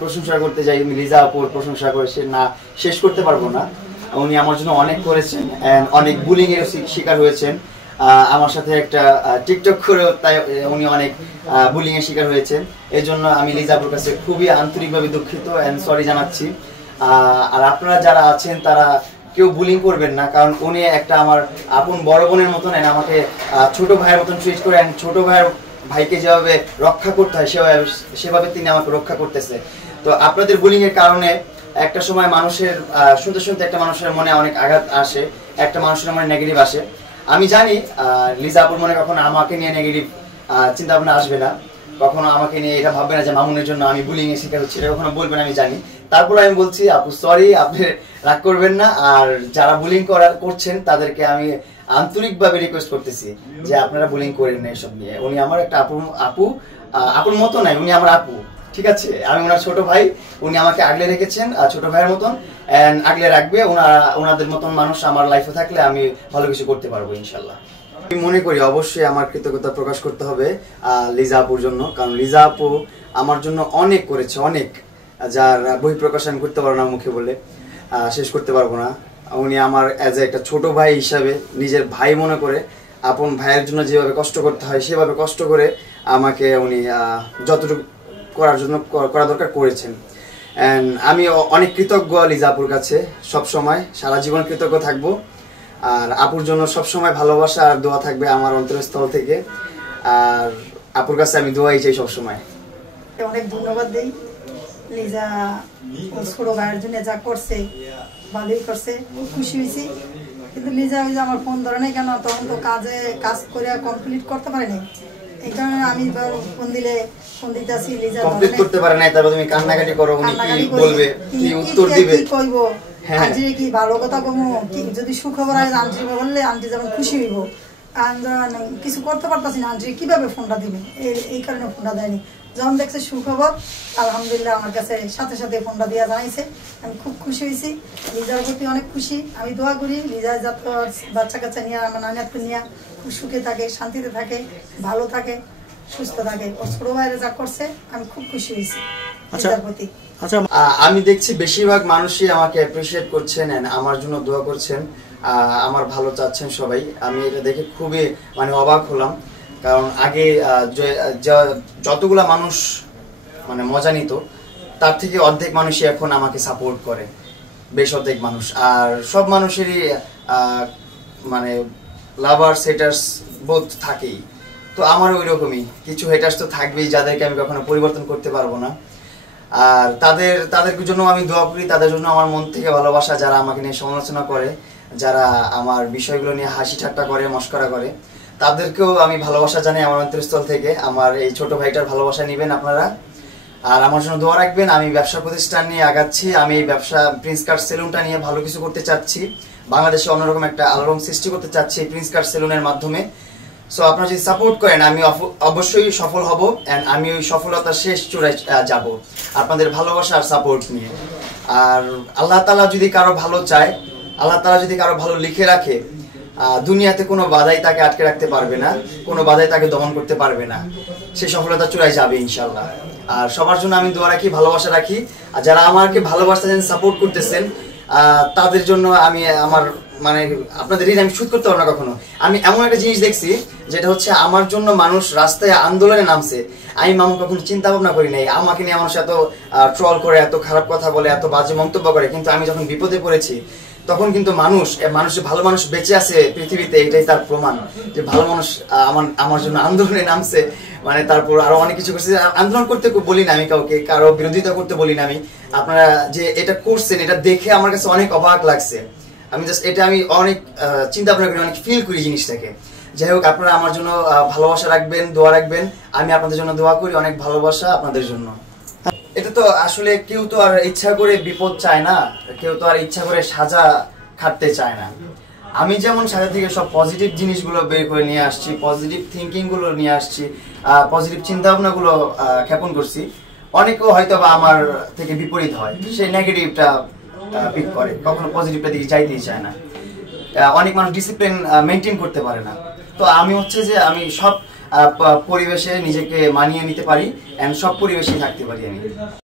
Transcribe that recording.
প্রশংসা করতে যাই, লিজা আপুর প্রশংসা করে না শেষ করতে পারবো না। উনি আমার জন্য অনেক করেছেন, অনেক বুলিং এর শিকার হয়েছেন। আমার সাথে একটা টিকটক করেও তাই উনি অনেক বুলিং এর শিকার হয়েছেন। এই জন্য আমি লিজা আপুর কাছে খুবই আন্তরিকভাবে দুঃখিত এন্ড সরি জানাচ্ছি। আর আপনারা যারা আছেন তারা কেউ বুলিং করবেন না, কারণ উনি একটা আমার আপন বড় বোনের মতন, আমাকে ছোট ভাইয়ের মতন ট্রিট করে, ছোট ভাইকে যেভাবে রক্ষা করতে হয় সেভাবে তিনি আমাকে রক্ষা করতেছে। তো আপনাদের বুলিং এর কারণে একটা সময় মানুষের শুনতে শুনতে একটা মানুষের মনে অনেক আঘাত আসে, একটা মানুষের মনে নেগেটিভ আসে। আমি জানি লিজা আপুর মনে কখনো আমাকে নিয়ে নেগেটিভ চিন্তা ভাবনা আসবে না, কখনো আমাকে নিয়ে এটা ভাববে না যে মামুনের জন্য আমি বুলিং এর শিকার হচ্ছি, এটা কখনো বলবেন আমি জানি। তারপর আমি বলছি আপু সরি, আপনি রাগ করবেন না। আর যারা বুলিং করছেন তাদেরকে আমি আন্তরিকভাবে রিকোয়েস্ট করতেছি যে আপনারা বুলিং করেন না এসব নিয়ে। উনি আমার একটা আপুর মতো নাই, উনি আমার আপু, ঠিক আছে? আমি ওনার ছোট ভাই, উনি আমাকে আগলে রেখেছেন ছোট ভাইয়ের মতন, আগলে রাখবে। ওনাদের মতন মানুষ আমার লাইফে থাকলে আমি ভালো কিছু করতে পারবো ইনশাল্লাহ। আমি মনে করি অবশ্যই আমার কৃতজ্ঞতা প্রকাশ করতে হবে লিজা আপুর জন্য, কারণ লিজা আপু আমার জন্য অনেক করেছে, অনেক, যার বই প্রকাশ আমি করতে পারবো না, মুখে বলে শেষ করতে পারবো না। উনি আমার অ্যাজ একটা ছোট ভাই হিসাবে, নিজের ভাই মনে করে, আপন ভাইয়ের জন্য যেভাবে কষ্ট করতে হয় সেভাবে কষ্ট করে আমাকে উনি যতটুকু করা দরকার করেছেন। আমি অনেক কৃতজ্ঞ লিজা আপুর কাছে, সব সময় সারা জীবন কৃতজ্ঞ থাকবো। আর আপুর জন্য সব সময় ভালোবাসা আর দোয়া থাকবে আমার অন্তরস্থল থেকে। আর আপুর কাছে আমি দোয়াই চাই সব সময়। অনেক ধন্যবাদ দেই লিজা ছোট ভাইয়ের জন্য যা করছে, ভালোই করছে, খুব খুশি হয়েছি। কিন্তু লিজা ওই যে আমার ফোন ধরে নাই কেন, তখন তো কাজ করে কমপ্লিট করতে পারিনি, এই কারণে আমি ফোন দিতেছি লিজা কমপ্লিট করতে পারে না। তারপর তুমি কান্নাকাটি করো, উনি কি বলবে, কি উত্তর দিবে, কি কইবো, আন্টি কি ভালো কথা কমু, কি যদি সুখবর হয় আন্টি বললে আন্টি যেমন খুশি হইব। কিছু করতে পারতাছি না, আন্টি কিভাবে ফোনটা দিবে, এই কারণে ফোনটা দেয়নি। যখন দেখছে সুখবর, আলহামদুলিল্লাহ আমার কাছে সাথে সাথে ফোনটা দিয়া জানাইছে, আমি খুব খুশি হয়েছি। লিজার প্রতি অনেক খুশি। আমি দোয়া করি লিজা যাতে বাচ্চা কাচ্চা নিয়ে, আমার নানিয়াকে নিয়ে খুব সুখে থাকে, শান্তিতে থাকে, ভালো থাকে, সুস্থ থাকে। ও ছোট ভাইরা যা করছে আমি খুব খুশি হয়েছি লিজার প্রতি। আমি দেখছি বেশিরভাগ মানুষই আমাকে অ্যাপ্রিশিয়েট করছেন, আমার জন্য দোয়া করছেন, আমার ভালো চাচ্ছেন সবাই। আমি এটা দেখে খুবই অবাক হলাম, কারণ আগে যতগুলা মানুষ মজা নিত তার থেকে অর্ধেক মানুষই এখন আমাকে সাপোর্ট করে, বেশ অর্ধেক মানুষ। আর সব মানুষেরই লাভার্স হেটার্স বোধ থাকেই, তো আমার ওই রকমই কিছু হেটার্স তো থাকবেই, যাদেরকে আমি কখনো পরিবর্তন করতে পারবো না। আর তাদের জন্য আমি দোয়া করি, তাদের জন্য আমার মন থেকে ভালোবাসা। যারা আমাকে নিয়ে সমালোচনা করে, যারা আমার বিষয়গুলো নিয়ে হাসি ঠাট্টা করে, মস্করা করে, তাদেরকেও আমি ভালোবাসা জানাই আমার অন্তরস্থল থেকে। আমার এই ছোট ভাইটার ভালোবাসা নেবেন আপনারা, আর আমার জন্য দোয়া রাখবেন। আমি ব্যবসা প্রতিষ্ঠান নিয়ে আগাচ্ছি, আমি এই ব্যবসা প্রিন্স কাট সেলুনটা নিয়ে ভালো কিছু করতে চাচ্ছি, বাংলাদেশে অন্যরকম একটা আলোড়ন সৃষ্টি করতে চাচ্ছি এই প্রিন্স কাট সেলুনের মাধ্যমে। সো আপনারা যদি সাপোর্ট করেন আমি অবশ্যই সফল হব, এন্ড আমি ওই সফলতার শেষ চূড়ায় যাব আপনাদের ভালোবাসা আর সাপোর্ট নিয়ে। আর আল্লাহ তাআলা যদি কারো ভালো চায়, আল্লাহ তাআলা যদি কারো ভালো লিখে রাখে, দুনিয়াতে কোনো বাধাই তাকে আটকে রাখতে পারবে না, কোনো বাধাই তাকে দমন করতে পারবে না, সে সফলতা চূড়ায় যাবে ইনশাল্লাহ। আর সবার জন্য আমি দোয়া রাখি, ভালোবাসা রাখি। আর যারা আমাকে ভালোবাসতেছেন, সাপোর্ট করতেছেন, তাদের জন্য আমি আমার আপনাদের ঋণ আমি শোধ করতে পারবো না কখনো। আমি এমন একটা জিনিস দেখছি যেটা হচ্ছে, আমার জন্য মানুষ রাস্তায় আন্দোলনে নামছে, আমি মামু কখনো চিন্তা ভাবনা করি নাই। আমাকে নিয়ে মানুষ এত ট্রল করে, এত খারাপ কথা বলে, এত বাজে মন্তব্য করে, কিন্তু আমি যখন বিপদে পড়েছি তখন কিন্তু ভালো মানুষ বেঁচে আছে পৃথিবীতে, এটাই তার প্রমাণ যে ভালো মানুষ আমার জন্য আন্দোলনে নামছে। তারপর আরো অনেক কিছু করছে। আন্দোলন করতে বলি না আমি কাউকে, কারো বিরোধিতা করতে বলি না আমি। আপনারা যে এটা করছেন, এটা দেখে আমার কাছে অনেক অবাক লাগছে। আমি অনেক চিন্তা ভাবনা করি, অনেক ফিল করি জিনিসটাকে। যাই হোক, আপনারা আমার জন্য ভালোবাসা রাখবেন, দোয়া রাখবেন। আমি আপনাদের জন্য দোয়া করি, অনেক ভালোবাসা আপনাদের জন্য। এটা তো আসলে কেউ তো আর ইচ্ছা করে বিপদ চায় না, কেউ তো আর ইচ্ছা করে সাজা খাটতে চায় না। আমি যেমন সাজা থেকে সব পজিটিভ জিনিসগুলো বের করে নিয়ে আসছি, পজিটিভ থিঙ্কিং গুলো নিয়ে আসছি, পজিটিভ চিন্তা ভাবনা গুলো ক্ষেপণ করছি, অনেকেও হয়তো বা আমার থেকে বিপরীত হয়, সেই নেগেটিভটা পিক করে, কখনো পজিটিভটা দিকে যাইতেই চায় না। অনেক মানুষ ডিসিপ্লিন মেনটেন করতে পারে না। তো আমি আমি সব পরিবেশে নিজেকে মানিয়ে নিতে পারি, এন্ড সব পরিবেশেই থাকতে পারি আমি।